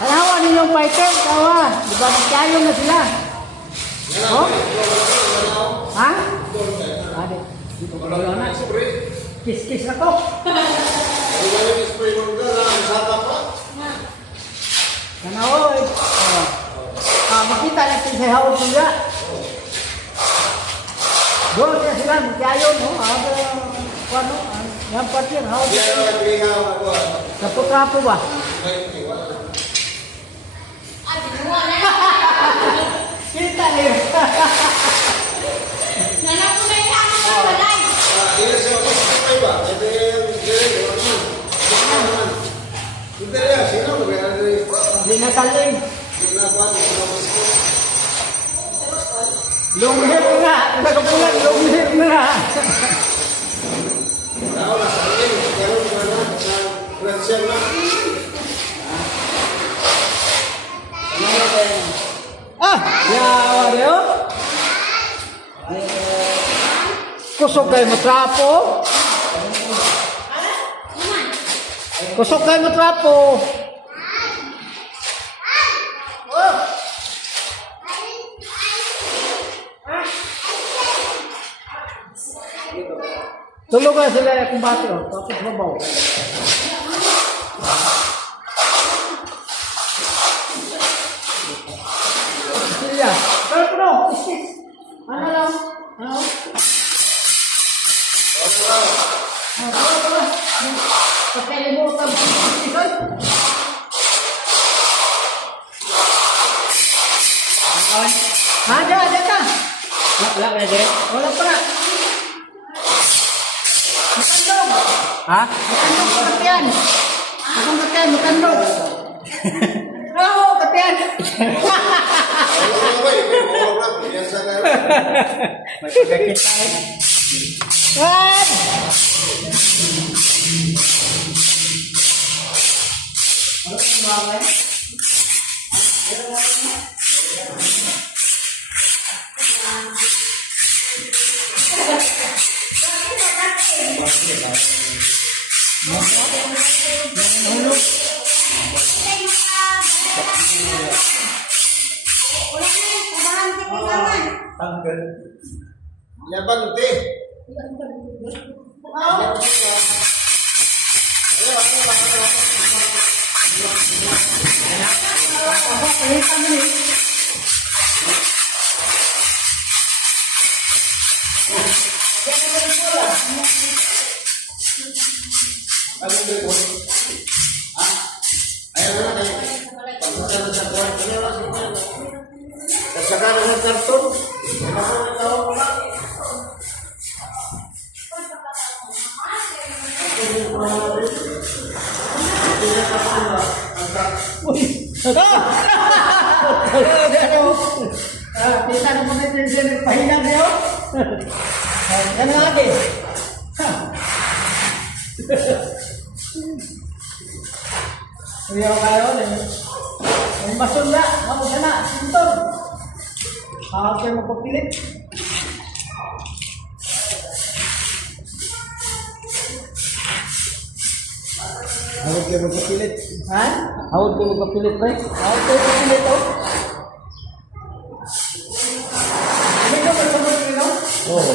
Kalawa ninyong fighter, kawa. Di ba magkayong na sila? Oh? Ha? Ade. Dito ko lang na. Kiss-kiss na ko. Kanaoy. Makita natin sa hawag nila. Doon niya sila, magkayon. Ano? Yang pati ang hawag. Kapo-kapo ba? Kita niyo. Nanak ko na yung tama ng balay. Hindi na kaling. Long hair na. Nakapulan, long hair na. Ya, Wario. Kusok kayo matrapo. Kusok kayo matrapo. Tulog ka sila kung bati o. Tapos mabaw. Sila. Pero puno. Ano lang? Ano? Pakilimutan. Ada ka? Wala ka na. Wala pa na. Matandog. Ha? Matandog ka katiyan. Akong katiyan, matandog. Oo, katiyan. Magkakita eh. What? Labang teh. Sekarang dengan kartun. Kita na muna yung pahinang niyo. Ano lagi? Riyaw kayo. Ang masula. Ako sana. Sintol. Ako kayo magpapilit. Hawag kayo magpapilit. Ha? Hawag kayo magpapilit, right? Hawag kayo magpapilit, oh. Hindi ka magpapilit, no? Oo.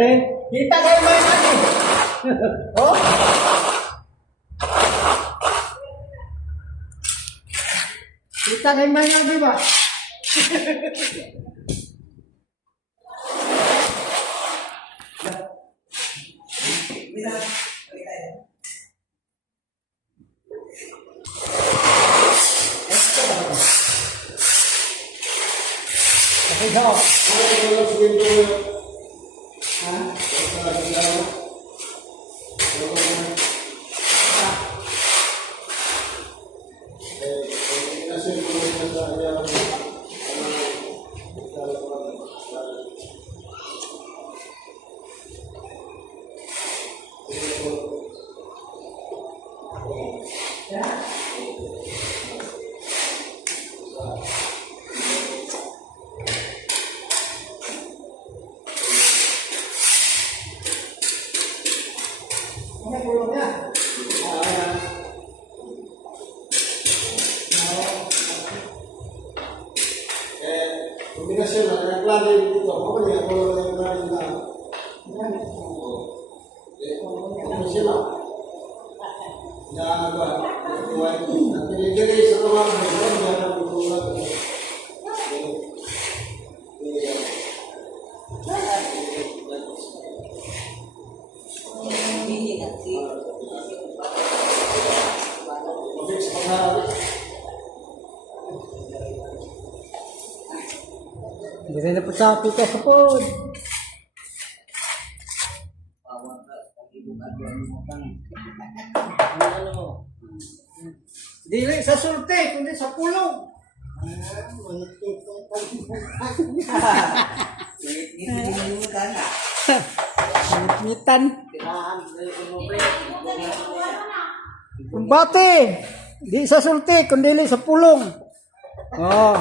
Ren, kita kayo main lagi. Oh? Kita kayo main lagi ba? Okay, go. Ini pulungnya. Kombinasyon na nagklaro dito. Ako niya ako nagklaro na. Kombinasyon na. Jangan apa. Nanti jadi setelah jangan berkurang. Hindi na po sa pika sa pod. Dili sa sulti, kundi sa pulong. Mitan. Bate, di sa sulti, kundi sa pulong. Oh.